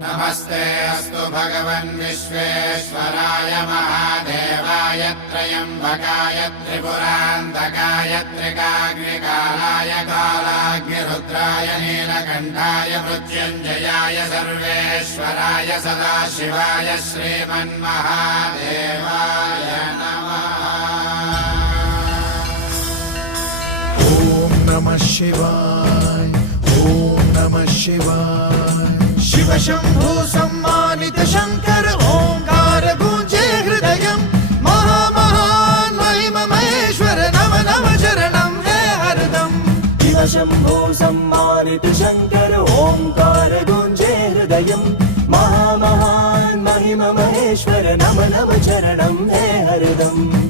नमस्ते अस्तु भगवन् विश्वेश्वराय महादेवाय त्र्यम्बकाय त्रिपुरान्तकाय त्रिकाग्निकालाय कालाग्निरुद्राय नीलकण्ठाय मृत्युञ्जयाय सर्वेश्वराय सदाशिवाय श्रीमन्महादेवाय नमः। ॐ नमः शिवाय, ॐ नमः शिवाय। शिव शंभु सम्मानित शंकर ओंकार गूंजे हृदयम्। महामहान् महिम महेश्वर नम नम चरणं हे हरदम्। शिव शंभु सम्मानित शंकर ओंकार गूंजे हृदयम्। महामहान् महिम महेश्वर नम नम चरणं हे हरदम्।